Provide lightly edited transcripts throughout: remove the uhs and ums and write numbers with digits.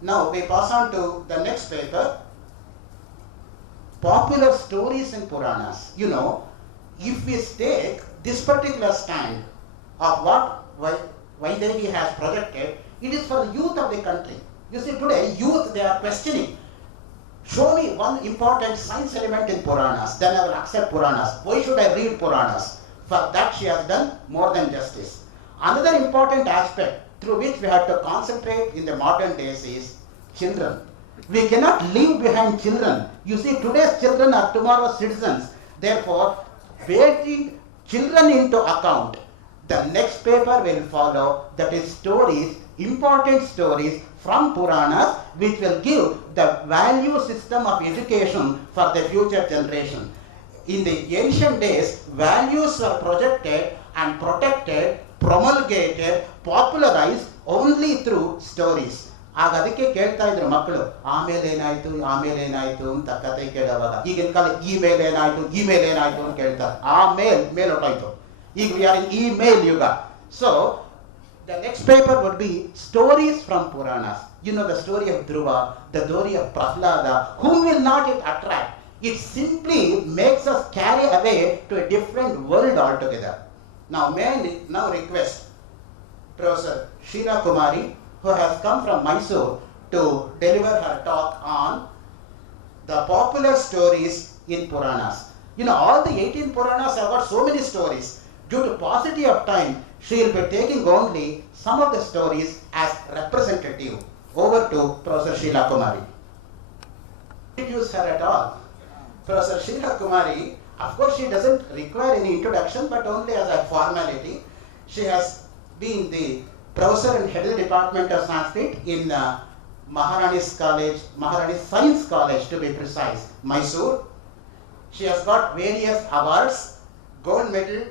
Now we pass on to the next paper, popular stories in Puranas. You know, if we take this particular stand of what Vaidehi has projected, it is for the youth of the country. You see, today youth, they are questioning. Show me one important science element in Puranas, then I will accept Puranas. Why should I read Puranas? For that she has done more than justice. Another important aspect through which we have to concentrate in the modern days is children. We cannot leave behind children. You see, today's children are tomorrow's citizens. Therefore, taking children into account, the next paper will follow, that is stories, important stories from Puranas, which will give the value system of education for the future generation. In the ancient days, values were projected and protected, promulgated, popularized only through stories. ಆಗ ಅದಕ್ಕೆ ಕೇಳ್ತಾ ಇದ್ರು ಮಕ್ಕಳು, ಆಮೇಲೆ ಏನಾಯ್ತು ಅಂತ ಕತೆ ಕೇಳುವಾಗ. ಈಗಿನ ಕಾಲ ಇಮೇಲ್ ಏನಾಯ್ತು ಅಂತ ಕೇಳ್ತಾರೆ. ಮೇಲ್ ಹೊರಟಾಯ್ತು. ಈಗ we are in email yuga. So the next paper would be stories from Puranas. You know, the story of Dhruva, the story of Prahlada. Whom will not it attract? It simply makes us carry away to a different world altogether. Now may I now request Professor Sheila Kumari, who has come from Mysore, to deliver her talk on the popular stories in Puranas. You know, all the 18 Puranas have got so many stories. Due to paucity of time, she will be taking only some of the stories as representative. Over to Professor Sheila Kumari. Introduce her at all. Professor Sheila Kumari, of course she doesn't require any introduction, but only as a formality. She has been the professor and head of the Department of Sanskrit in Mahapuranas College, Mahapuranas Science College to be precise, Mysore. She has got various awards, gold medal,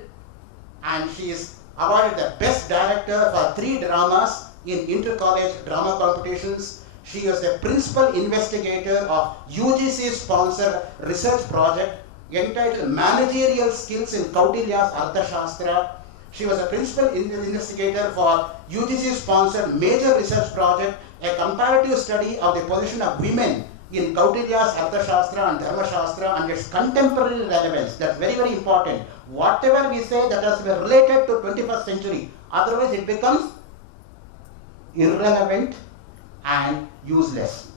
and she is awarded the best director for 3 dramas in inter-college drama competitions. She was the principal investigator of UGC-sponsored research project entitled Managerial Skills in Kautilya's Arthashastra. She was a principal investigator for UGC-sponsored major research project, a comparative study of the position of women in Kautilya's Arthashastra and Dharmashastra and its contemporary relevance. That's very, very important. Whatever we say that has been related to 21st century, otherwise it becomes irrelevant and useless.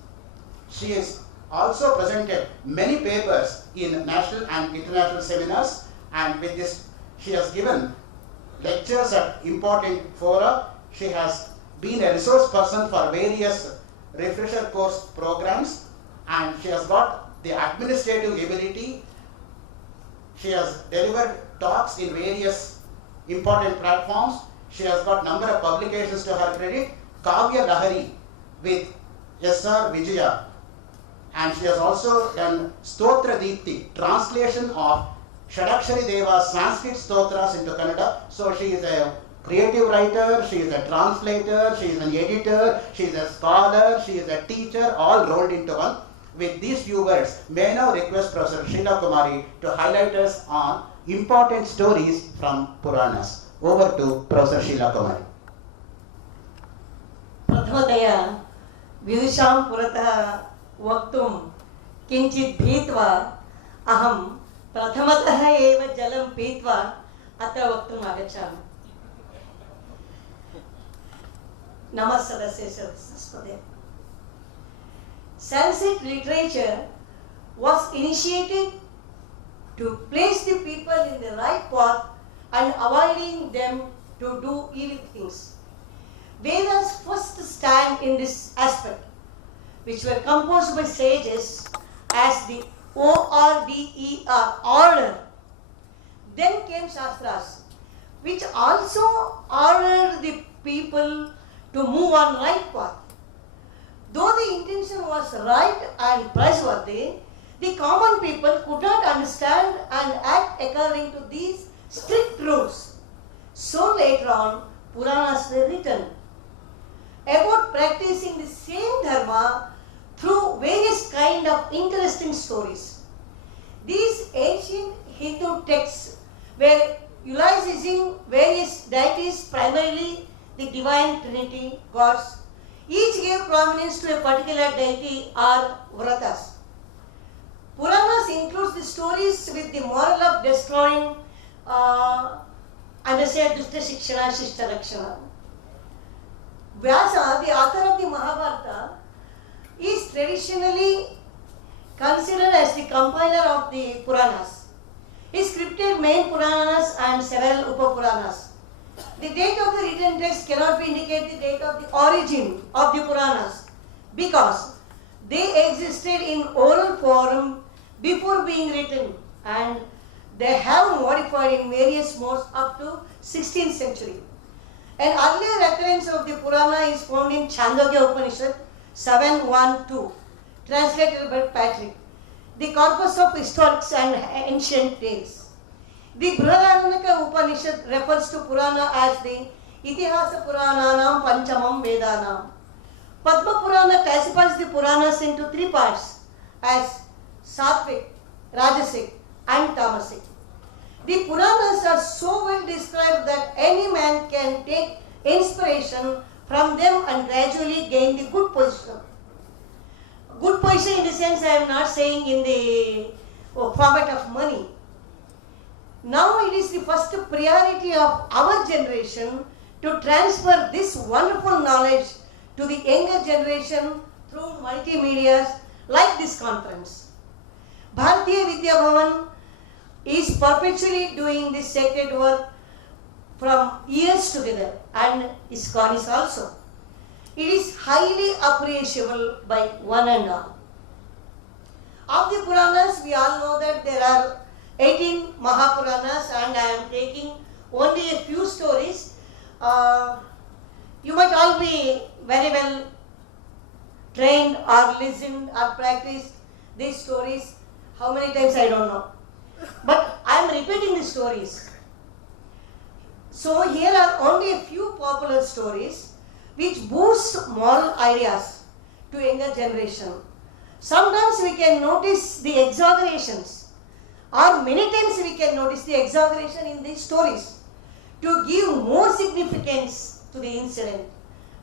She has also presented many papers in national and international seminars, and with this she has given lectures at important fora. She has been a resource person for various refresher course programs, and she has got the administrative ability. She has delivered talks in various important platforms. She has got number of publications to her credit. Kavya Lahari with S.R. Vijaya, and she has also done Stotra Deepti, translation of Shadakshari Deva's Sanskrit Stotras into Kannada. So she is a creative writer, she is a translator, she is an editor, she is a scholar, she is a teacher, all rolled into one. With these few words, may I now request Professor Sheila Kumari to highlight us on important stories from Puranas. Over to Professor Sheila Kumari. प्रथमतया विदुषां पुरतः वक्तुं किञ्चित् भीत्वा अहं प्रथमतः एव जलं पीत्वा अत्र वक्तुम् आगच्छामि. नमस्ते. Sanskrit literature was initiated to place the people in the right path and avoiding them to do evil things. Vedas first stand in this aspect, which were composed by sages as the order. Order. Then came Shastras, which also ordered the people to move on right path. Though the intention was right and praiseworthy, the common people could not understand and act according to these strict rules. So later on, Puranas were written about practicing the same dharma through various kind of interesting stories. These ancient Hindu texts were utilizing various deities, primarily the divine trinity, gods, Each gave prominence to a particular deity or vratas. Puranas includes the stories with the moral of destroying and say Dushta Shikshana, Shishta Rakshana. Vyasa, the author of the Mahabharata, is traditionally considered as the compiler of the Puranas. He scripted main Puranas and several Upa-Puranas. The date of the written text cannot be indicate the date of the origin of the Puranas because they existed in oral form before being written and they have modified in various modes up to 16th century. An earlier occurrence of the Purana is found in Chandogya Upanishad 7.1.2, translated by Patrick, the corpus of historics and ancient tales. The Brihadaranyaka Upanishad refers to Purana as the Itihasa Purananam Panchamam Vedanam. Padma Purana classifies the Puranas into three parts as Sattvic, Rajasic and Tamasic. The Puranas are so well described that any man can take inspiration from them and gradually gain the good position. Good position in the sense I am not saying in the format of money. Now it is the first priority of our generation to transfer this wonderful knowledge to the younger generation through multimedia like this conference. Bharatiya Vidya Bhavan is perpetually doing this sacred work from years together and ISKCON is also. It is highly appreciable by one and all. Of the Puranas, we all know that there are 18 Mahapuranas and I am taking only a few stories. You might all be very well trained or listened or practiced these stories. How many times I don't know. But I am repeating the stories. So here are only a few popular stories which boost moral ideas to younger generation. Sometimes we can notice the exaggerations or many times we can notice the exaggeration in these stories to give more significance to the incident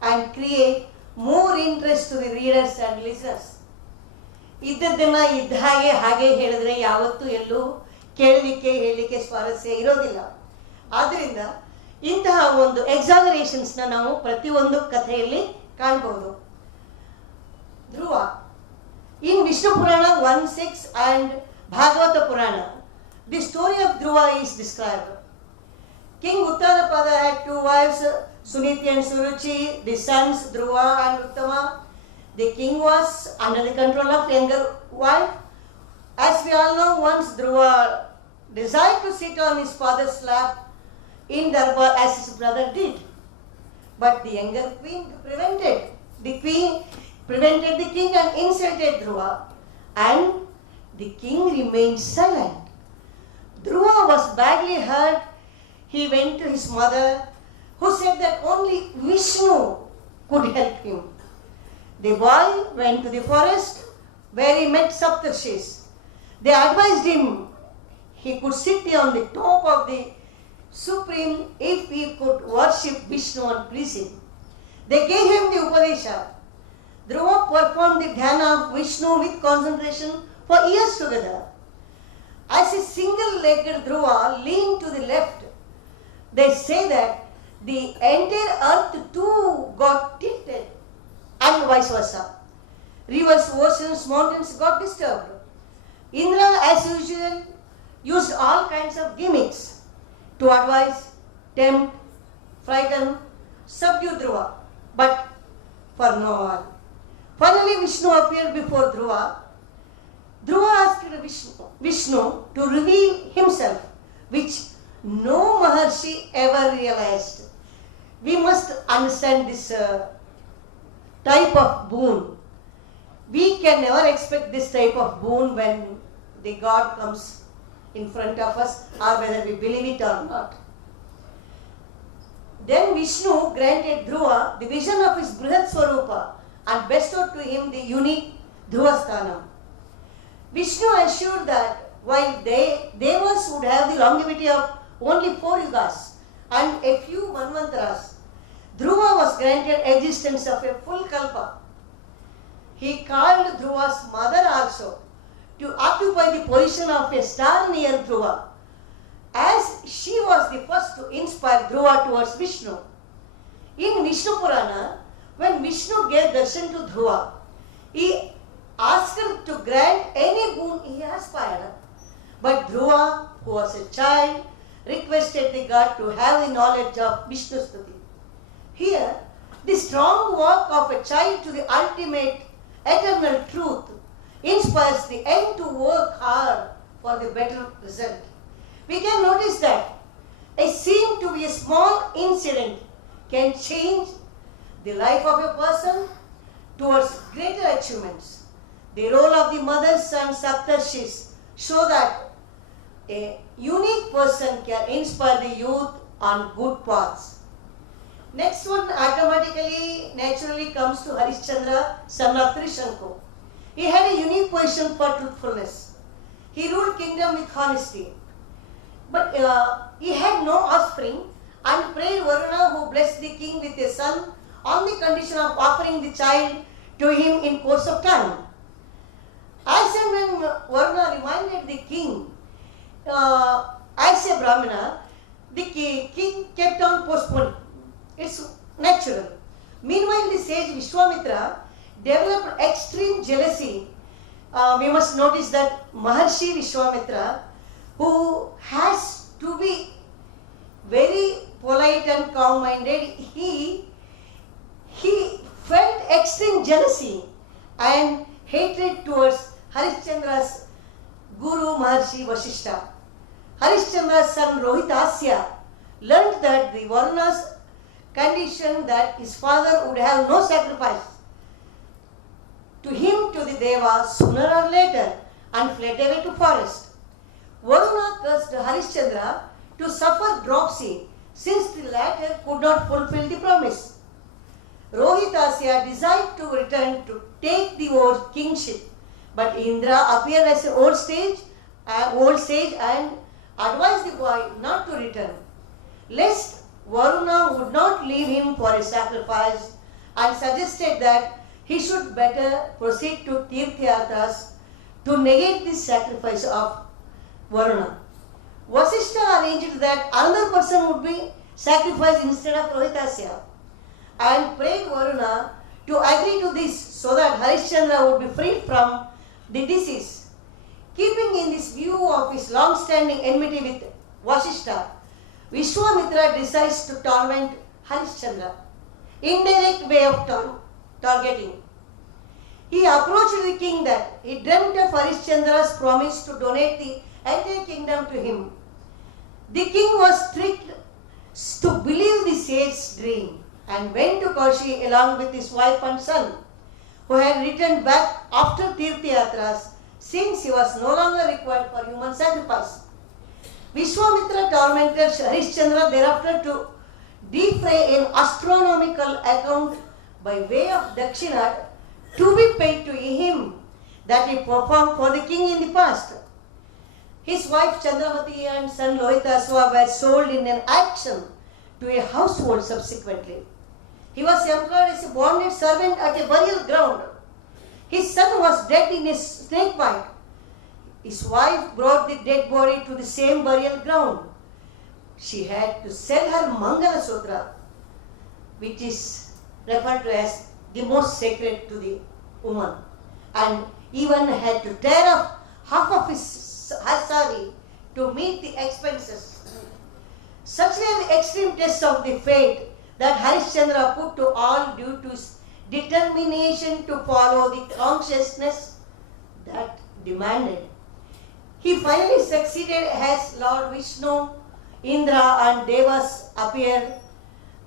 and create more interest to the readers and listeners. ಇದ್ದದ್ದನ್ನ ಇದ್ದ ಹಾಗೆ ಹೇಳಿದ್ರೆ ಯಾವತ್ತೂ ಎಲ್ಲೂ ಕೇಳಲಿಕ್ಕೆ ಹೇಳಲಿಕ್ಕೆ ಸ್ವಾರಸ್ಯ ಇರೋದಿಲ್ಲ. ಆದ್ದರಿಂದ ಇಂತಹ ಒಂದು ಎಕ್ಸಾಗರೇಷನ್ಸ್ನ ನಾವು ಪ್ರತಿಯೊಂದು ಕಥೆಯಲ್ಲಿ ಕಾಣಬಹುದು. ಧ್ರುವ in Vishnu Purana 1.6 and Bhagavata Purana, the story of Dhruva is described. King Uttarapada had two wives, Suniti and Suruchi, the sons Dhruva and Uttama. The king was under the control of younger wife. As we all know, once Dhruva desired to sit on his father's lap in Darbar as his brother did. But the younger queen prevented. The queen prevented the king and insulted Dhruva. And the king remained silent. Dhruva was badly hurt. He went to his mother, who said that only Vishnu could help him. The boy went to the forest where he met Saptarshis. They advised him he could sit on the top of the Supreme if he could worship Vishnu and please him. They gave him the Upadesha. Dhruva performed the dhyana of Vishnu with concentration for years together. As a single-legged Dhruva leaned to the left, they say that the entire earth too got tilted and vice versa. Rivers, oceans, mountains got disturbed. Indra, as usual, used all kinds of gimmicks to advise, tempt, frighten, subdue Dhruva, but for no one. Finally, Vishnu appeared before Dhruva. Dhruva asked Vishnu to reveal himself, which no Maharshi ever realized. We must understand this type of boon. We can never expect this type of boon when the God comes in front of us or whether we believe it or not. Then Vishnu granted Dhruva the vision of his Brihat Swarupa and bestowed to him the unique Dhruvasthanam. Vishnu assured that while Devas would have the longevity of only 4 yugas and a few manvantaras, Dhruva was granted existence of a full kalpa. He called Dhruva's mother also to occupy the position of a star near Dhruva, as she was the first to inspire Dhruva towards Vishnu. In Vishnu Purana, when Vishnu gave darshan to Dhruva, he asked him to grant any boon he aspired. But Dhruva, who was a child, requested the god to have the knowledge of Vishnu Stuti. Here, the strong walk of a child to the ultimate eternal truth inspires the end to work hard for the better result. We can notice that a seem to be a small incident can change the life of a person towards greater achievements. The role of the mothers and saptarshis show that a unique person can inspire the youth on good paths. Next one automatically, naturally comes to Harishchandra, son of Trishanku. He had a unique position for truthfulness. He ruled kingdom with honesty. But he had no offspring and prayed Varuna, who blessed the king with a son on the condition of offering the child to him in course of time. As and when Varuna reminded the king, as a Brahmana, the king kept on postponing. It's natural. Meanwhile, the sage Vishwamitra developed extreme jealousy. We must notice that Maharshi Vishwamitra, who has to be very polite and calm-minded, he felt extreme jealousy and hatred towards Harishchandra's Guru Maharshi Vasishta. Harishchandra's son Rohitasya learnt that the Varuna's condition that his father would have no sacrifice to him to the Deva sooner or later and fled away to forest. Varuna cursed Harishchandra to suffer dropsy since the latter could not fulfill the promise. Rohitasya desired to return to take the old kingship, but Indra appeared as an old sage and advised the boy not to return, lest Varuna would not leave him for a sacrifice, and suggested that he should better proceed to Tirthayatras to negate the sacrifice of Varuna. Vasishta arranged that another person would be sacrificed instead of Rohitasya and prayed Varuna to agree to this so that Harishchandra would be freed from the disease. Keeping in this view of his long-standing enmity with Vasishta, Vishwamitra decides to torment Harishchandra. Indirect way of targeting. He approached the king that he dreamt of Harishchandra's promise to donate the entire kingdom to him. The king was tricked to believe the sage's dream and went to Kaushi along with his wife and son, who had returned back after Tirthayatras since he was no longer required for human sacrifice. Vishwamitra tormented Harishchandra thereafter to defray an astronomical account by way of dakshina to be paid to him that he performed for the king in the past. His wife Chandramati and son Lohitasva were sold in an auction to a household subsequently. He was employed as a bonded servant at a burial ground. His son was dead in a snake bite. His wife brought the dead body to the same burial ground. She had to sell her Mangala Sutra, which is referred to as the most sacred to the woman, and even had to tear off half of her sari to meet the expenses. Such were the extreme tests of the fate that Harishchandra put to all due to his determination to follow the consciousness that demanded. He finally succeeded as Lord Vishnu, Indra and Devas appeared,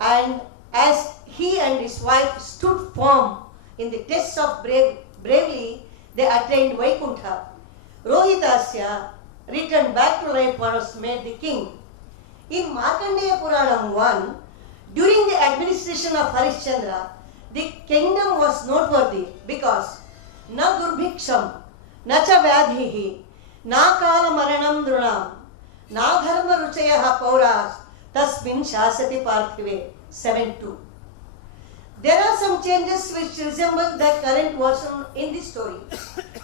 and as he and his wife stood firm in the test of bravery, they attained Vaikuntha. Rohitasya returned back to life and was made the king. In Markandeya Puranam 1, during the administration of Harishchandra, the kingdom was noteworthy because na durbhiksham, na cha vyadhihi, na kala maranam drunam, na dharma ruchayaha pauras, tasmin shasati parthive. 7:2. There are some changes which resemble the current version in this story.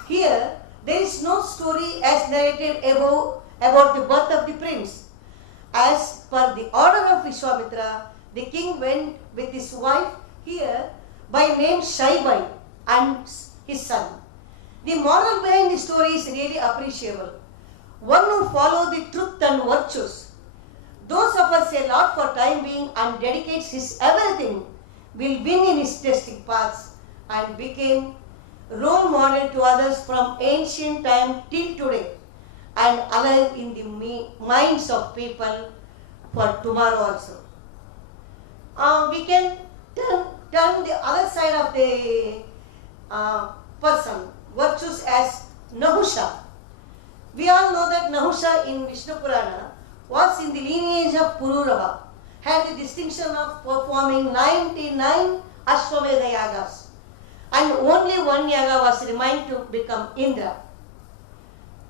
Here, there is no story as narrated above about the birth of the prince. As per the order of Vishwamitra, the king went with his wife here by name Shaibai and his son. The moral behind the story is really appreciable. One who follows the truth and virtues, those suffers a lot for time being and dedicates his everything, will win in his testing paths and became role model to others from ancient time till today and alive in the minds of people for tomorrow also. We can turn the other side of the person, virtues, as Nahusha. We all know that Nahusha in Vishnu Purana was in the lineage of Pururava, had the distinction of performing 99 Ashwamedha yagas, and only one yaga was remained to become Indra.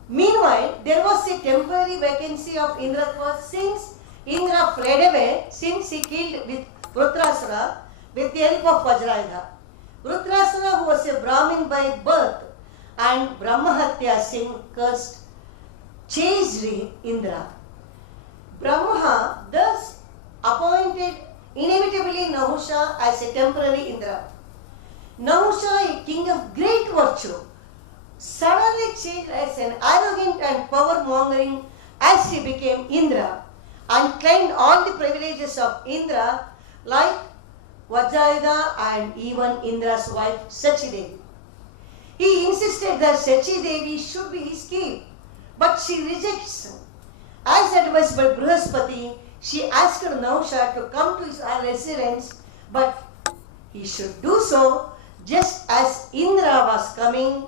Meanwhile, there was a temporary vacancy of Indratva since Indra fled away since he killed with Vrutrasura with the help of Vajrayudha. Vrutrasura, who was a Brahmin by birth and Brahmahatya sin cursed, chased Indra. Brahma thus appointed inevitably Nahusha as a temporary Indra. Nahusha, a king of great virtue, suddenly changed as an arrogant and power-mongering as he became Indra and claimed all the privileges of Indra like Vajrayudha and even Indra's wife Sachidevi. He insisted that Sachidevi should be his king, but she rejects. As advised by Brihaspati, she asked Nahusha to come to his residence, but he should do so just as Indra was coming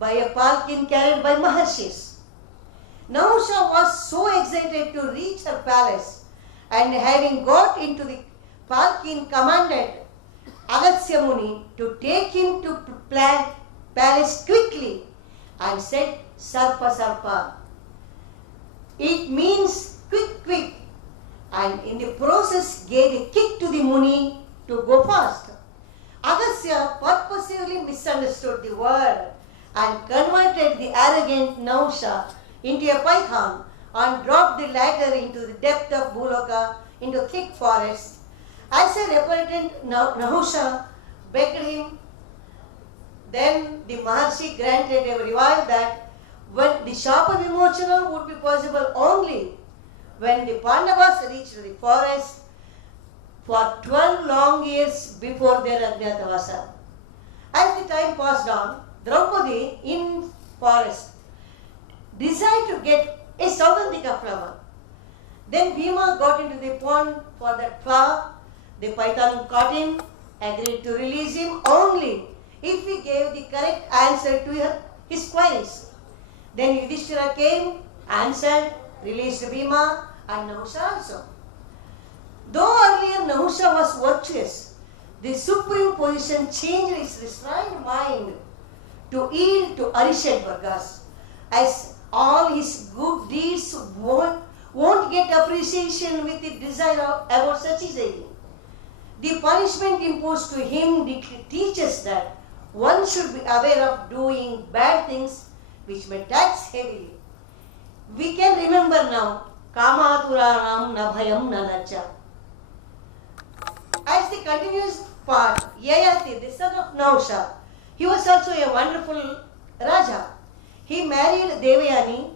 by a palkin carried by Maharshis. Nahusha was so excited to reach her palace, and having got into the palkin, commanded Agastya Muni to take him to palace quickly and said, Sarpa Sarpa. It means quick, quick, and in the process gave a kick to the Muni to go fast. Agastya purposely misunderstood the word and converted the arrogant Nahusha into a python and dropped the latter into the depth of Bhuloka into thick forest. As a repentant Nahusha begged him, then the Maharshi granted a revival that when the Shapa Vimochana would be possible only when the Pandavas reached the forest for 12 long years before their Ajnatavasa. As the time passed on, Draupadi in forest desired to get a Saugandhika flower. Then Bhima got into the pond for that flower. The python caught him, agreed to release him only if he gave the correct answer to his queries. Then Yudhishthira came, answered, released Bhima and Nahusha also. Though earlier Nahusha was virtuous, the supreme position changed his restrained mind to yield to Arishad Vargas, as all his good deeds won't get appreciation with the desire about Sachidevi. The punishment imposed to him teaches that one should be aware of doing bad things which may tax heavily. We can remember now, Kamaturanam na bhayam na lajja. As the continuous part, Yayati, the son of Nahusha, he was also a wonderful Raja. He married Devayani,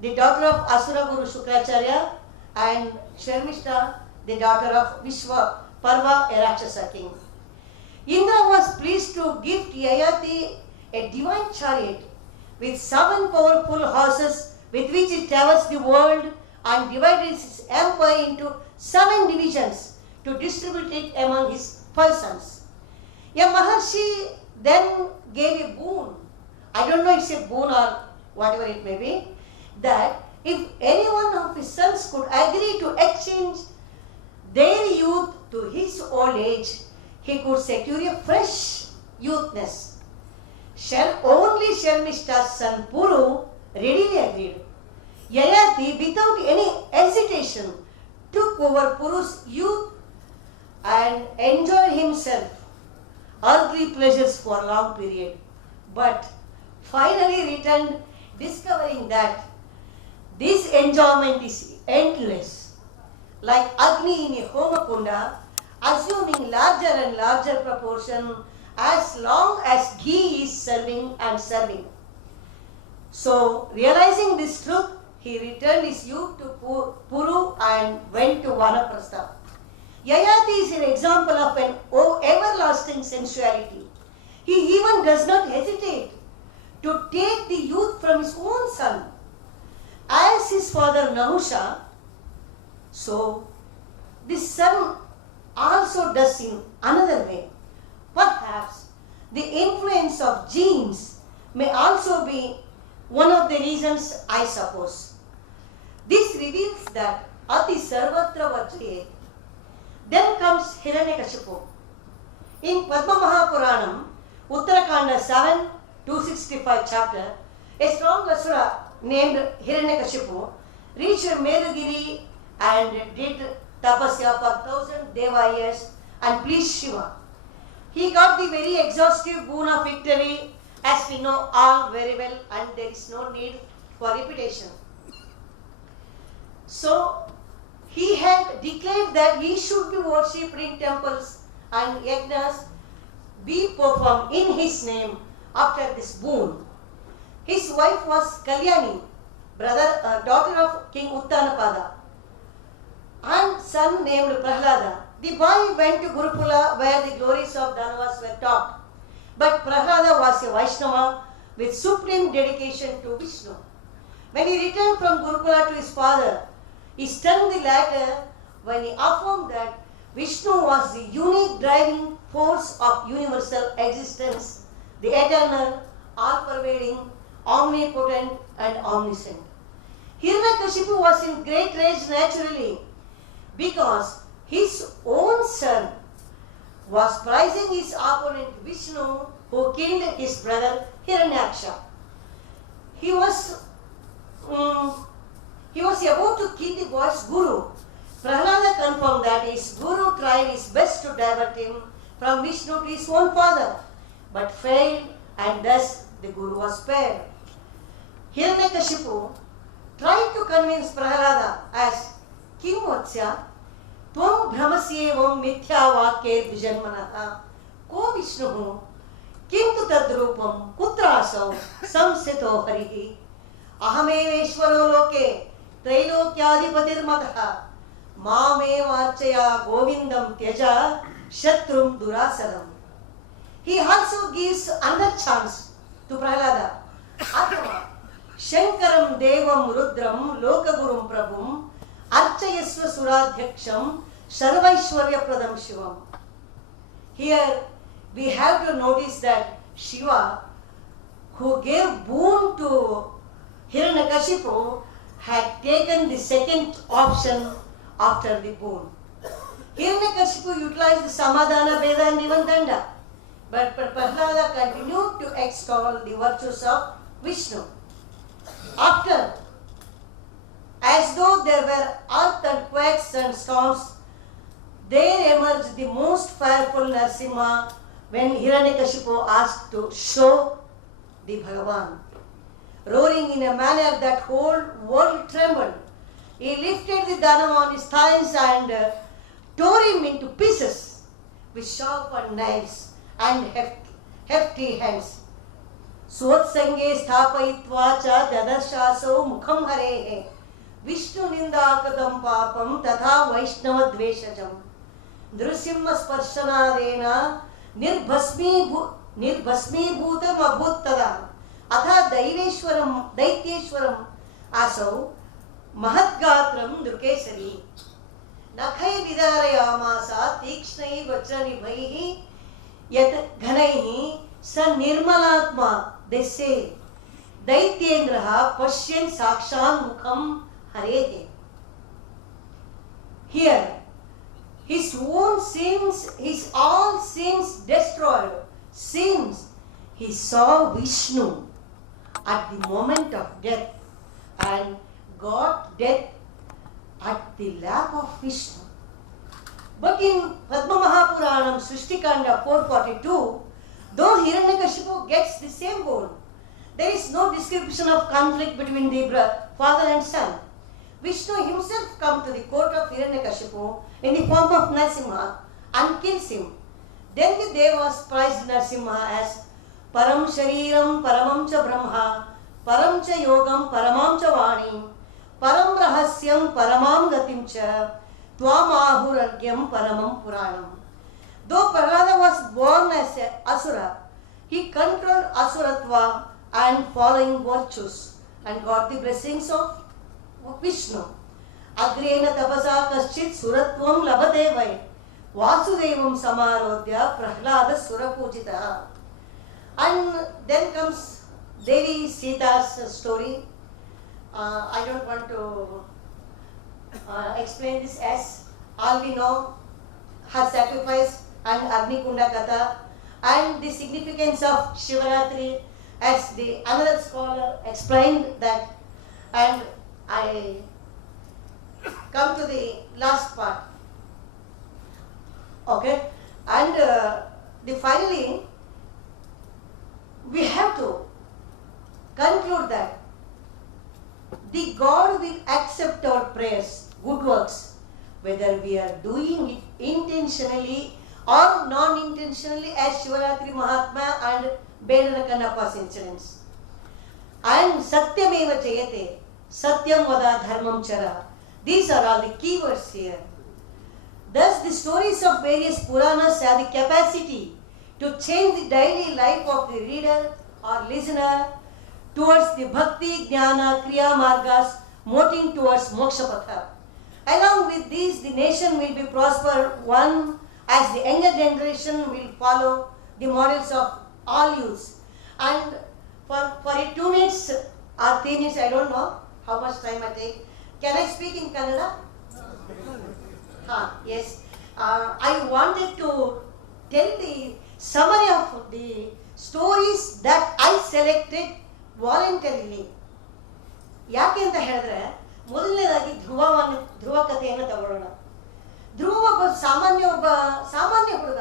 the daughter of Asura Guru Shukracharya, and Sharmishta, the daughter of Vishwa Parva, a Rakshasa king. Indra was pleased to gift Yayati a divine chariot with 7 powerful horses with which it travels the world and divided his empire into 7 divisions to distribute it among his 5 sons. A Maharshi then gave a boon, I don't know if it's a boon or whatever it may be, that if any one of his sons could agree to exchange their youth to his old age, he could secure a fresh youthness. Only Sharmishta's son Puru readily agreed. Yayati, without any hesitation, took over Puru's youth and enjoyed himself earthly pleasures for a long period, but finally returned discovering that this enjoyment is endless, like Agni in a Homakunda, assuming larger and larger proportion as long as ghee is serving and serving. So, realizing this truth, he returned his youth to Puru and went to Vanaprastha. Yayati is an example of an everlasting sensuality. He even does not hesitate to take the youth from his own son, as his father Nahusha. So, this son also does in another way. Perhaps the influence of genes may also be one of the reasons, I suppose. This reveals that Ati Sarvatra Vajayet. Then comes Hiranyakashipu. In Padma Mahapuranam, Uttarakanda 7, 265 chapter, a strong asura named Hiranyakashipu reached Melagiri and did tapasya for 1,000 deva years and pleased Shiva. He got the very exhaustive boon of victory, as we know all very well, and there is no need for repetition. So, he had declared that he should be worshipped in temples and yajnas be performed in his name after this boon. His wife was Kalyani, daughter of King Uttanapada, and son named Prahlada. The boy went to Gurukula where the glories of Danavas were taught. But Prahlada was a Vaishnava with supreme dedication to Vishnu. When he returned from Gurukula to his father, he stunned the latter when he affirmed that Vishnu was the unique driving force of universal existence, the eternal, all-pervading, omnipotent and omniscient. Hiranyakashipu was in great rage naturally because his own son was praising his opponent Vishnu, who killed his brother Hiranyaksha. He was about to kill the boy's guru. Prahlada confirmed that his guru tried his best to divert him from Vishnu to his own father, but failed, and thus the guru was spared. Hiranyakashipu tried to convince Prahlada as Kim Vatsya, Tvam Brahmasyevam Mithya Vakye Vijanmanaha Ko Vishnuhu Kintu Tadrupam Kutrasau Samsito Harihi Ahameveshwaro Loke Trailokyadipatir Mataha Mame Varchaya Govindam Tyaja Shatrum Durasaram. He also gives another chance to Prahlada. Atma Shankaram Devam Rudram Lokagurum Prabhum Archayasva Suradhyaksham Sarvaishwarya Pradam Shivam. Here we have to notice that Shiva, who gave boon to Hiranyakashipu, had taken the second option after the boon. Hiranyakashipu utilized the Samadhana, Veda and even Danda, but Prahlada continued to extol the virtues of Vishnu. After, as though there were earth and quakes and storms, there emerged the most powerful Narasimha when Hiranyakashipu asked to show the Bhagavan. Roaring in a manner that whole world trembled, he lifted the Danava on his thighs and tore him into pieces with sharp knives and hefty hands. Swatsange sthapayitva cha dadarshasau mukham harehe Vishnu nindakadam papam tatha Vaishnava dveshajam Nrusimha sparshanadena nirbhasmi bhutam abhuttada atha daityeshwaram asau mahatgatram durkesari nakhai vidarayamasa tikshnai vajranibhaihi yat ghanaihi sa nirmalatma, they say, Daityendraha Pashyan Sakshan Mukham Harehe. Here, his own sins, his all sins destroyed, sins, he saw Vishnu at the moment of death and got death at the lap of Vishnu. But But in Padma Mahapuranam Srishtikanda 442, though Hiranyakashipu gets the same boon, there is no description of conflict between the father and son. Vishnu himself comes to the court of Hiranyakashipu in the form of Narasimha and kills him. Then the Devas prized Narasimha as Param Shariram Paramam Cha Brahma, Param Cha Yogam Paramam Cha Vani, Param Rahasyam Paramam Gatim Cha, Tvamahuragyam Paramam Puranam. Though Prahlada was born as an Asura, he controlled Asuratva and following virtues and got the blessings of Vishnu. Agrena tapasa kaschit suratvam labate vai Vasudevam samarodhya Prahlada surapujita. And then comes Devi Sita's story. I don't want to explain this, as all we know her sacrifice and Agnikunda Katha and the significance of Shivaratri, as the another scholar explained that. And I come to the last part. Okay, and finally we have to conclude that the God will accept our prayers, good works, whether we are doing it intentionally or non-intentionally, as Shivaratri Mahatma and Bedana Kannappa's incidents. And Satyameva Chayate, Satyam Vada Dharmam Chara. These are all the keywords here. Thus, the stories of various Puranas have the capacity to change the daily life of the reader or listener towards the Bhakti, Jnana, Kriya Margas, moting towards Moksha Patha. Along with these, the nation will be prospered, one, as the younger generation will follow the models of all youths. And for 2 minutes or 3 minutes, I don't know how much time I take. Can I speak in Kannada? Yes. I wanted to tell the summary of the stories that I selected voluntarily. ಯಾಕೆ ಅಂತ ಹೇಳಿದ್ರೆ, ಮೊದಲನೇದಾಗಿ ಧ್ರುವ ಕಥೆಯನ್ನು ತಗೊಳ್ಳೋಣ. ಧ್ರುವ ಒಬ್ಬ ಸಾಮಾನ್ಯ ಹುಡುಗ.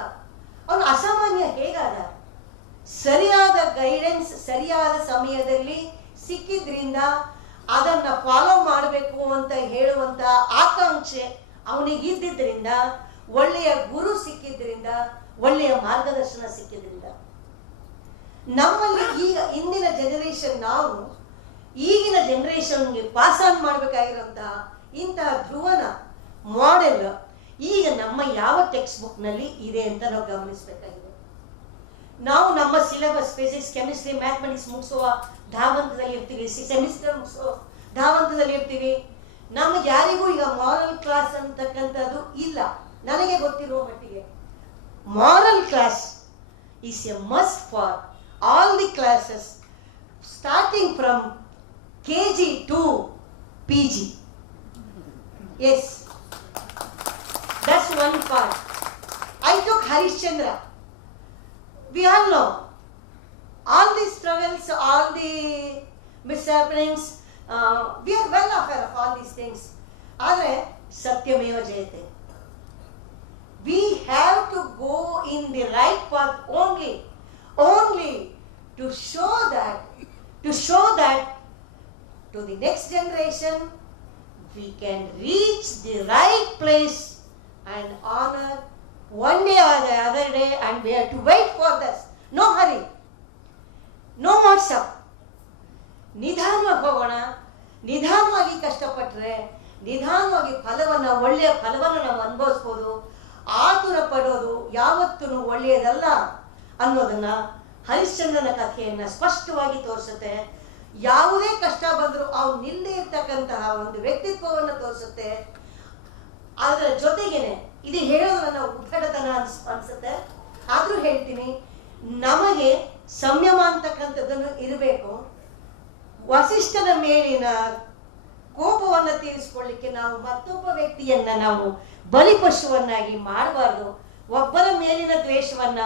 ಅವನು ಅಸಾಮಾನ್ಯ ಹೇಗಾದ? ಸರಿಯಾದ ಗೈಡೆನ್ಸ್ ಸರಿಯಾದ ಸಮಯದಲ್ಲಿ ಸಿಕ್ಕಿದ್ರಿಂದ ಅದನ್ನು ಫಾಲೋ ಮಾಡಬೇಕು ಅಂತ ಹೇಳುವಂಥ ಆಕಾಂಕ್ಷೆ ಅವನಿಗಿದ್ದರಿಂದ, ಒಳ್ಳೆಯ ಗುರು ಸಿಕ್ಕಿದ್ರಿಂದ, ಒಳ್ಳೆಯ ಮಾರ್ಗದರ್ಶನ ಸಿಕ್ಕಿದ್ರಿಂದ. ನಮ್ಮಲ್ಲಿ ಈಗ ಇಂದಿನ ಜನರೇಷನ್, ನಾವು ಈಗಿನ ಜನರೇಷನ್ಗೆ ಪಾಸ್ ಆನ್ ಮಾಡಬೇಕಾಗಿರುವಂತಹ ಇಂತಹ ಧ್ರುವನ ಮಾಡೆಲ್ ಈಗ ನಮ್ಮ ಯಾವ ಟೆಕ್ಸ್ಟ್ ಬುಕ್ನಲ್ಲಿ ಇದೆ ಅಂತ ನಾವು ಗಮನಿಸಬೇಕಾಗಿದೆ. ನಾವು ನಮ್ಮ ಸಿಲೆಬಸ್ ಫಿಸಿಕ್ಸ್, ಕೆಮಿಸ್ಟ್ರಿ, ಮ್ಯಾಥಮೆಟಿಕ್ಸ್ ಮುಗಿಸುವ ಧಾವಂತದಲ್ಲಿ ಇರ್ತೀವಿ, ಸೆಮಿಸ್ಟರ್ ಮುಗಿಸೋ ಧಾವಂತದಲ್ಲಿ ಇರ್ತೀವಿ. ನಮಗೆ ಯಾರಿಗೂ ಈಗ ಮಾರಲ್ ಕ್ಲಾಸ್ ಅಂತಕ್ಕಂಥದ್ದು ಇಲ್ಲ. ನನಗೆ ಗೊತ್ತಿರುವ ಮಟ್ಟಿಗೆ moral class is A must for all the classes starting from KG to PG. Yes, that's one part. I took Harishchandra. We all know all the struggles, all the mishappenings. We are well aware of all these things. Adre Satyameva Jayate. We have to go in the right path only to show that to the next generation we can reach the right place and honor one day or the other day, and we have to wait for this. No hurry, no WhatsApp. ನಿಧಾನವಾಗಿ ಹೋಗೋಣ. ನಿಧಾನವಾಗಿ ಕಷ್ಟಪಟ್ಟರೆ ನಿಧಾನವಾಗಿ ಒಳ್ಳೆಯ ಫಲವನ್ನು ನಾವು ಅನುಭವಿಸ್ಬೋದು. ಆತುರ ಪಡೋದು ಯಾವತ್ತೂ ಒಳ್ಳೆಯದಲ್ಲ ಅನ್ನೋದನ್ನ ಹರಿಶ್ಚಂದ್ರನ ಕಥೆಯನ್ನ ಸ್ಪಷ್ಟವಾಗಿ ತೋರಿಸುತ್ತೆ. ಯಾವುದೇ ಕಷ್ಟ ಬಂದರೂ ಅವ್ನು ನಿಲ್ಲದೆ ಇರ್ತಕ್ಕಂತಹ ಒಂದು ವ್ಯಕ್ತಿತ್ವವನ್ನು ತೋರಿಸುತ್ತೆ. ಅದರ ಜೊತೆಗೇನೆ ಇದು ಹೇಳೋದು ನನ್ನ ಉದ್ದಟತನ ಅನ್ಸುತ್ತೆ, ಆದರೂ ಹೇಳ್ತೀನಿ, ನಮಗೆ ಸಂಯಮ ಅಂತಕ್ಕಂಥದ್ದನ್ನು ಇರಬೇಕು. ವಸಿಷ್ಠನ ಮೇಲಿನ ಕೋಪವನ್ನು ತೀರಿಸಿಕೊಳ್ಳಿಕ್ಕೆ ನಾವು ಮತ್ತೊಬ್ಬ ವ್ಯಕ್ತಿಯನ್ನ ನಾವು ಬಲಿಪಶುವನ್ನಾಗಿ ಮಾಡಬಾರ್ದು. ಒಬ್ಬರ ಮೇಲಿನ ದ್ವೇಷವನ್ನ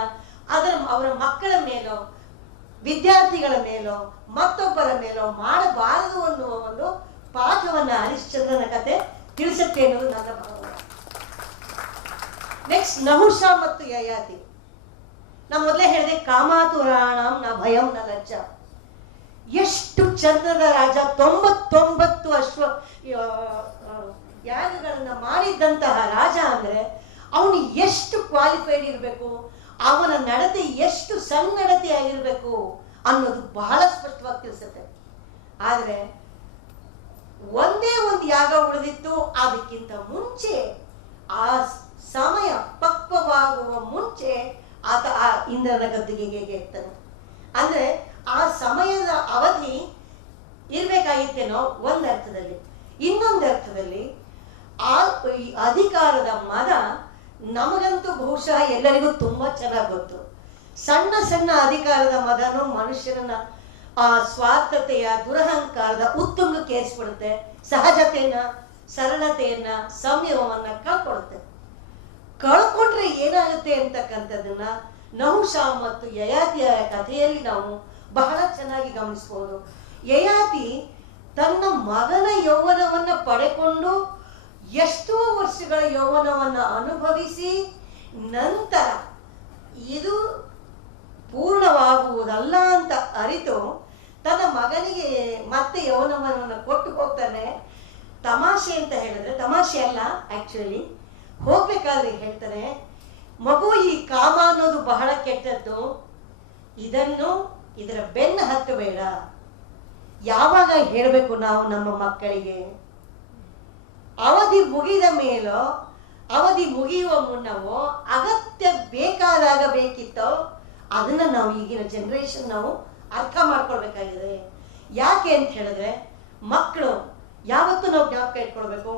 ಅವರ ಮಕ್ಕಳ ಮೇಲೋ ವಿದ್ಯಾರ್ಥಿಗಳ ಮೇಲೋ ಮತ್ತೊಬ್ಬರ ಮೇಲೋ ಮಾಡಬಾರದು ಅನ್ನುವ ಒಂದು ಪಾಠವನ್ನ ಹರಿಶ್ಚಂದ್ರನ ಕತೆ ತಿಳಿಸುತ್ತೆ ಎನ್ನುವುದು ನನ್ನ ಭಾವನೆ. ನೆಕ್ಸ್ಟ್ ನಹುಷ ಮತ್ತು ಯಯಾತಿ. ನಾ ಮೊದಲೇ ಹೇಳಿದೆ ಕಾಮಾತುರಾಣಂ ನ ಭಯಂ ನ ಲಜ್ಜ. ಎಷ್ಟು ಚಂದ್ರದ ರಾಜ, 99 ಯಾಗಗಳನ್ನ ಮಾಡಿದ್ದಂತಹ ರಾಜ ಅಂದ್ರೆ ಅವನು ಎಷ್ಟು ಕ್ವಾಲಿಫೈಡ್ ಇರಬೇಕು, ಅವನ ನಡತೆ ಎಷ್ಟು ಸನ್ನಡತೆ ಆಗಿರ್ಬೇಕು ಅನ್ನೋದು ಬಹಳ ಸ್ಪಷ್ಟವಾಗಿ ತಿಳಿಸುತ್ತೆ. ಆದರೆ ಒಂದೇ ಒಂದು ಯಾಗ ಉಳಿದಿತ್ತು. ಅದಕ್ಕಿಂತ ಮುಂಚೆ, ಆ ಸಮಯ ಪಕ್ವವಾಗುವ ಮುಂಚೆ ಆತ ಆ ಇಂದ್ರನ ಗದ್ದುಗೆಗೆ ಇರ್ತಾನೆ. ಅಂದ್ರೆ ಆ ಸಮಯದ ಅವಧಿ ಇರ್ಬೇಕಾಗಿತ್ತೇನೋ ಒಂದು ಅರ್ಥದಲ್ಲಿ. ಇನ್ನೊಂದು ಅರ್ಥದಲ್ಲಿ ಆ ಅಧಿಕಾರದ ಮದ ನಮಗಂತೂ ಬಹುಶಃ ಎಲ್ಲರಿಗೂ ತುಂಬಾ ಚೆನ್ನಾಗಿ ಗೊತ್ತು. ಸಣ್ಣ ಸಣ್ಣ ಅಧಿಕಾರದ ಮದನು ಮನುಷ್ಯರನ್ನ ಆ ಸ್ವಾರ್ಥತೆಯ, ದುರಹಂಕಾರದ ಉತ್ತುಂಗಕ್ಕೆ ಏರಿಸ್ಬಿಡುತ್ತೆ. ಸಹಜತೆಯನ್ನ, ಸರಳತೆಯನ್ನ, ಸಂಯಮವನ್ನ ಕಳ್ಕೊಡುತ್ತೆ. ಕಳ್ಕೊಂಡ್ರೆ ಏನಾಗುತ್ತೆ ಅಂತಕ್ಕಂಥದ್ದನ್ನ ನಹುಷ ಮತ್ತು ಯಯಾತಿಯ ಕಥೆಯಲ್ಲಿ ನಾವು ಬಹಳ ಚೆನ್ನಾಗಿ ಗಮನಿಸಬಹುದು. ಯಯಾತಿ ತನ್ನ ಮಗನ ಯೌವನವನ್ನ ಪಡೆಕೊಂಡು ಎಷ್ಟೋ ವರ್ಷಗಳ ಯೌವನವನ್ನ ಅನುಭವಿಸಿ ನಂತರ ಇದು ಪೂರ್ಣವಾಗುವುದಲ್ಲ ಅಂತ ಅರಿತು ತನ್ನ ಮಗನಿಗೆ ಮತ್ತೆ ಯೌವನವನ್ನು ಕೊಟ್ಟು ಹೋಗ್ತಾನೆ. ತಮಾಷೆ ಅಂತ ಹೇಳಿದ್ರೆ, ತಮಾಷೆ ಅಲ್ಲ ಆಕ್ಚುಲಿ, ಹೋಗ್ಬೇಕಾದ್ರೆ ಹೇಳ್ತಾನೆ, ಮಗು ಈ ಕಾಮ ಅನ್ನೋದು ಬಹಳ ಕೆಟ್ಟದ್ದು, ಇದರ ಬೆನ್ನ ಹತ್ತಬೇಡ. ಯಾವಾಗ ಹೇಳಬೇಕು ನಾವು ನಮ್ಮ ಮಕ್ಕಳಿಗೆ? ಅವಧಿ ಮುಗಿದ ಮೇಲೋ, ಅವಧಿ ಮುಗಿಯುವ ಮುನ್ನವೋ, ಅಗತ್ಯ ಬೇಕಾದಾಗ ಬೇಕಿತ್ತೋ ಅದನ್ನ ನಾವು ಈಗಿನ ಜನರೇಷನ್ ನಾವು ಅರ್ಥ ಮಾಡ್ಕೊಳ್ಬೇಕಾಗಿದೆ. ಯಾಕೆ ಅಂತ ಹೇಳಿದ್ರೆ, ಮಕ್ಕಳು ಯಾವತ್ತೂ ನಾವು ಜ್ಞಾಪಕ ಇಟ್ಕೊಳ್ಬೇಕು,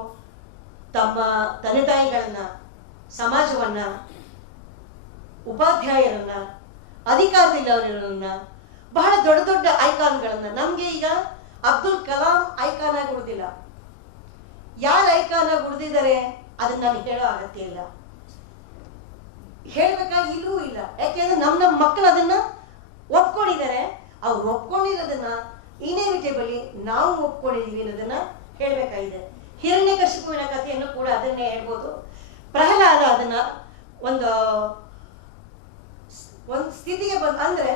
ತಮ್ಮ ತಂದೆ ತಾಯಿಗಳನ್ನ, ಸಮಾಜವನ್ನ, ಉಪಾಧ್ಯಾಯರನ್ನ, ಅಧಿಕಾರದಿಲ್ಲವರನ್ನ, ಬಹಳ ದೊಡ್ಡ ದೊಡ್ಡ ಐಕಾನ್ಗಳನ್ನ, ನಮ್ಗೆ ಈಗ ಅಬ್ದುಲ್ ಕಲಾಂ ಐಕಾನ್ ಆಗಿ ಉಳಿದಿಲ್ಲ. ಯಾರು ಐಕಾನ್ ಆಗಿ ಉಳಿದಿದ್ದಾರೆ ಅದನ್ನ ನಾನು ಹೇಳೋ ಅಗತ್ಯ ಇಲ್ಲ, ಹೇಳ್ಬೇಕಾಗಿ ಇಲ್ಲೂ ಇಲ್ಲ. ಯಾಕೆಂದ್ರೆ ನಮ್ಮ ಮಕ್ಕಳು ಅದನ್ನ ಒಪ್ಕೊಂಡಿದ್ದಾರೆ. ಅವ್ರು ಒಪ್ಕೊಂಡಿರೋದನ್ನ ಇನ್ಎವಿಟೇಬಲಿ ನಾವು ಒಪ್ಕೊಂಡಿದೀವಿ ಅನ್ನೋದನ್ನ ಹೇಳ್ಬೇಕಾಗಿದೆ. ಹಿರಣ್ಯಕಶಿಪುವಿನ ಕಥೆಯನ್ನು ಕೂಡ ಅದನ್ನೇ ಹೇಳ್ಬೋದು. ಪ್ರಹ್ಲಾದ ಅದನ್ನ ಒಂದು ಸ್ಥಿತಿಗೆ ಅಂದ್ರೆ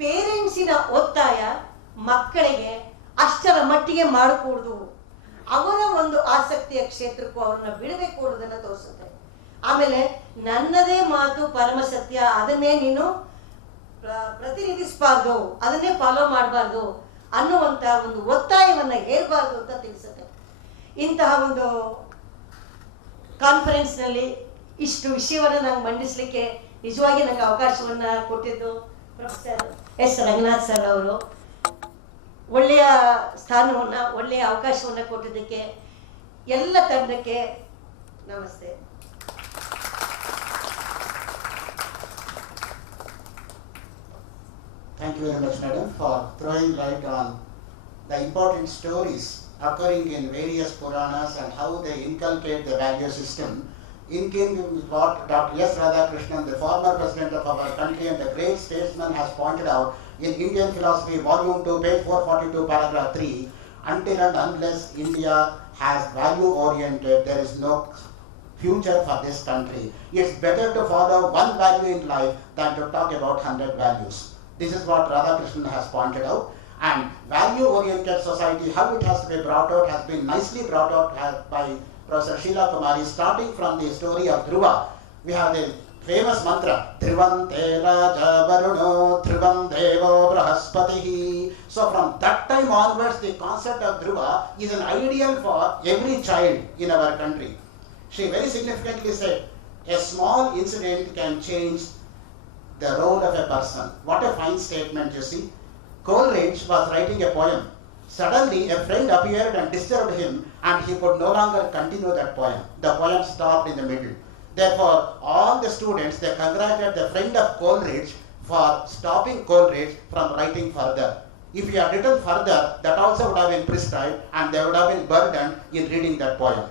ಪೇರೆಂಟ್ಸಿನ ಒತ್ತಾಯ ಮಕ್ಕಳಿಗೆ ಅಷ್ಟರ ಮಟ್ಟಿಗೆ ಮಾಡಕೂಡದು, ಅವರ ಒಂದು ಆಸಕ್ತಿಯ ಕ್ಷೇತ್ರಕ್ಕೂ ಅವ್ರನ್ನ ಬಿಡಬೇಕು ಅನ್ನೋದನ್ನ ತೋರಿಸುತ್ತೆ. ಆಮೇಲೆ ನನ್ನದೇ ಮಾತು ಪರಮ ಸತ್ಯ, ಅದನ್ನೇ ನೀನು ಪ್ರತಿನಿಧಿಸಬಾರ್ದು, ಅದನ್ನೇ ಫಾಲೋ ಮಾಡಬಾರ್ದು ಅನ್ನುವಂತ ಒಂದು ಒತ್ತಾಯವನ್ನ ಹೇರಬಾರ್ದು ಅಂತ ತಿಳಿಸುತ್ತೆ. ಇಂತಹ ಒಂದು ಕಾನ್ಫರೆನ್ಸ್ ನಲ್ಲಿ ಇಷ್ಟು ವಿಷಯವನ್ನ ನಂಗೆ ಮಂಡಿಸ್ಲಿಕ್ಕೆ ನಿಜವಾಗಿ ನಂಗೆ ಅವಕಾಶವನ್ನ ಕೊಟ್ಟಿದ್ದು ಪ್ರೊಫೆಸರ್ ಎಸ್ ರಂಗನಾಥ್ ಸರ್ ಅವರು. ಒಳ್ಳೆಯ ಸ್ಥಾನವನ್ನ, ಒಳ್ಳೆಯ ಅವಕಾಶವನ್ನ ಕೊಟ್ಟಿದ್ದಕ್ಕೆ ಎಲ್ಲ ತಂಡಕ್ಕೆ ನಮಸ್ತೆ. Thank you very much, madam, for throwing light on the important stories occurring in various Puranas and how they inculcate the value system. In keeping with what Dr. S. Radhakrishnan, the former president of our country and the great statesman, has pointed out in Indian Philosophy, Volume 2, page 442, paragraph 3, until and unless India has value-oriented, there is no future for this country. It's better to follow one value in life than to talk about 100 values. This is what Radhakrishnan has pointed out. And value-oriented society, how it has to be brought out, has been nicely brought out by Professor Sheila Kumari, starting from the story of Dhruva. We have the famous mantra, Dhruvante Raja Varuno, Dhruvam Devo Brahaspatihi. So from that time onwards, the concept of Dhruva is an ideal for every child in our country. She very significantly said, a small incident can change the role of a person. What a fine statement, you see. Coleridge was writing a poem. Suddenly, a friend appeared and disturbed him, and he could no longer continue that poem. The poem stopped in the middle. Therefore, all the students, they congratulated the friend of Coleridge for stopping Coleridge from writing further. If he had written further, that also would have been prescribed, and they would have been burdened in reading that poem.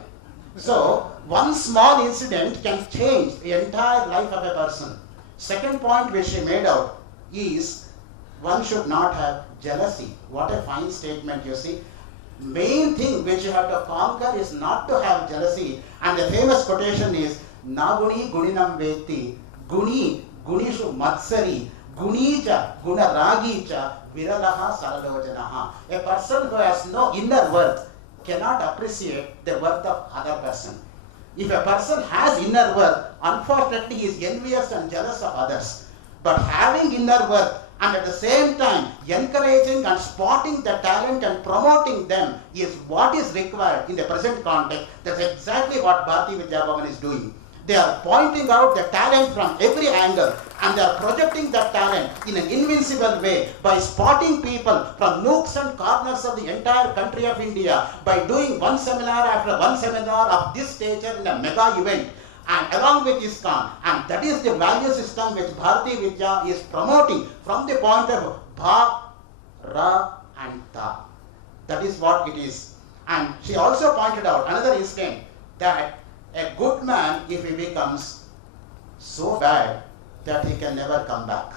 So, one small incident can change the entire life of a person. Second point which she made out is, one should not have jealousy. What a fine statement, you see. Main thing which you have to conquer is not to have jealousy. And the famous quotation is, Naguni Guninam Veti, Guni Gunishu Matsari, Gunicha Gunaragicha Viralaha Saradojanaha. A person who has no inner worth cannot appreciate the worth of other person. If a person has inner worth, unfortunately he is envious and jealous of others. But having inner worth and at the same time encouraging and spotting the talent and promoting them is what is required in the present context. That's exactly what Bharati Vidya Bhavan is doing. They are pointing out the talent from every angle and they are projecting that talent in an invincible way by spotting people from nooks and corners of the entire country of India, by doing one seminar after one seminar of this stature in a mega event, and along with ISKCON. And that is the value system which Bharati Vidya is promoting from the point of Bha, Ra and Ta. That is what it is. And she also pointed out another instance that a good man, if he becomes so bad that he can never come back.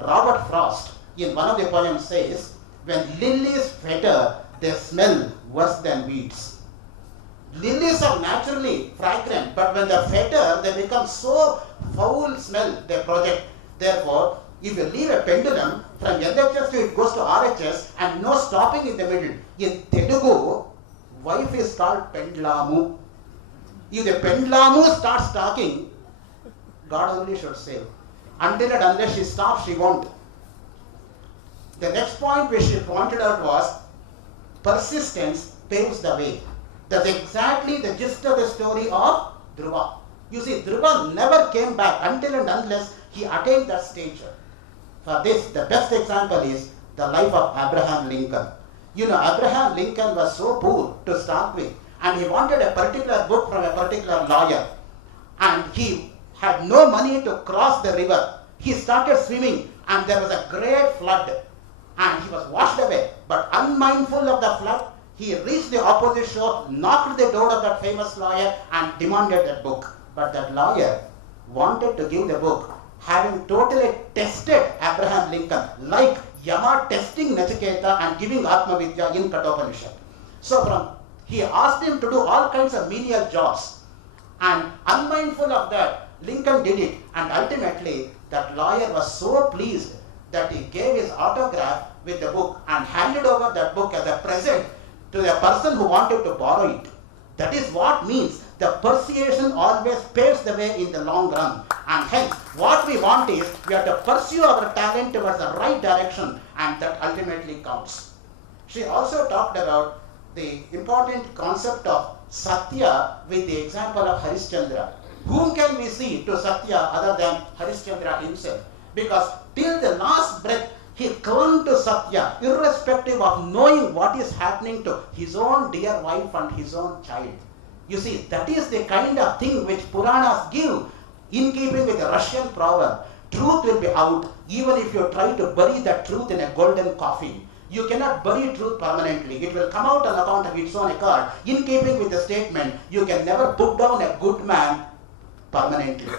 Robert Frost in one of the poems says, when lilies fetter, they smell worse than weeds. Lilies are naturally fragrant, but when they fetter, they become so foul smell they project. Therefore, if you leave a pendulum from LHS to it goes to RHS and no stopping in the middle, in Telugu, wife is called pendlamu. If the pendlamu starts talking, God only should save. Until and unless she stops, she won't. The next point which she pointed out was persistence paves the way. That's exactly the gist of the story of Dhruva. You see, Dhruva never came back until and unless he attained that stature. For this, the best example is the life of Abraham Lincoln. You know, Abraham Lincoln was so poor to start with, and he wanted a particular book from a particular lawyer, and he had no money to cross the river. He started swimming, and there was a great flood, and he was washed away. But unmindful of the flood, he reached the opposite shore, knocked the door of that famous lawyer, and demanded that book. But that lawyer wanted to give the book, having totally tested Abraham Lincoln, like Yama testing Nachiketa and giving Atma Vidya in Kathopanishad. So he asked him to do all kinds of menial jobs, and unmindful of that, Lincoln did it, and ultimately that lawyer was so pleased that he gave his autograph with the book and handed over that book as a present to the person who wanted to borrow it. That is what means the persuasion always paves the way in the long run. And hence, what we want is, we have to pursue our talent towards the right direction, and that ultimately counts. She also talked about the important concept of Satya with the example of Harishchandra. Whom can we see to Satya other than Harishchandra himself? Because till the last breath, he clung to Satya, irrespective of knowing what is happening to his own dear wife and his own child. You see, that is the kind of thing which Puranas give, in keeping with the Russian proverb. Truth will be out, even if you try to bury that truth in a golden coffin. You cannot bury truth permanently. It will come out on account of its own accord. In keeping with the statement, you can never put down a good man permanently.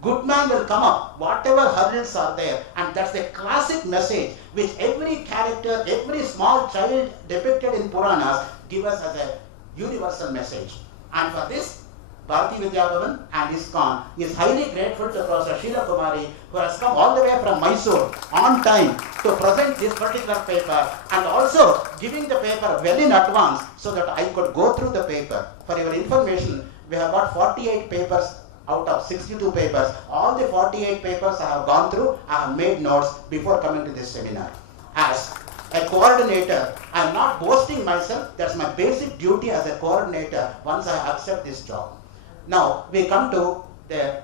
Good man will come up, whatever hurdles are there, and that's the classic message which every character, every small child depicted in Puranas give us as a universal message. And for this, Bharati Vidya Bhavan and ISKCON is highly grateful to Professor Sheila Kumari, who has come all the way from Mysore on time to present this particular paper, and also giving the paper well in advance so that I could go through the paper. For your information, we have got 48 papers out of 62 papers. All the 48 papers I have gone through, I have made notes before coming to this seminar. As a coordinator, I am not boasting myself, that's my basic duty as a coordinator once I accept this job. Now, we come to the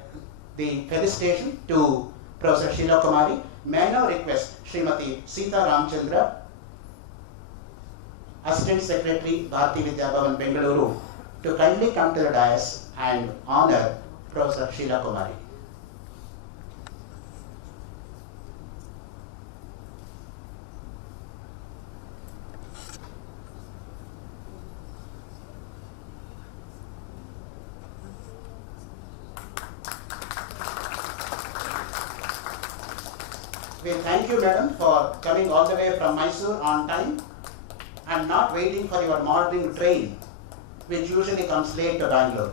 felicitation to Professor Sheila Kumari. May I now request Srimati Sita Ramchandra, Assistant Secretary, Bharati Vidya Bhavan, Bengaluru, to kindly come to the dais and honor Professor Sheila Kumari. We thank you, madam, for coming all the way from Mysore on time and not waiting for your morning train, which usually comes late to Bangalore.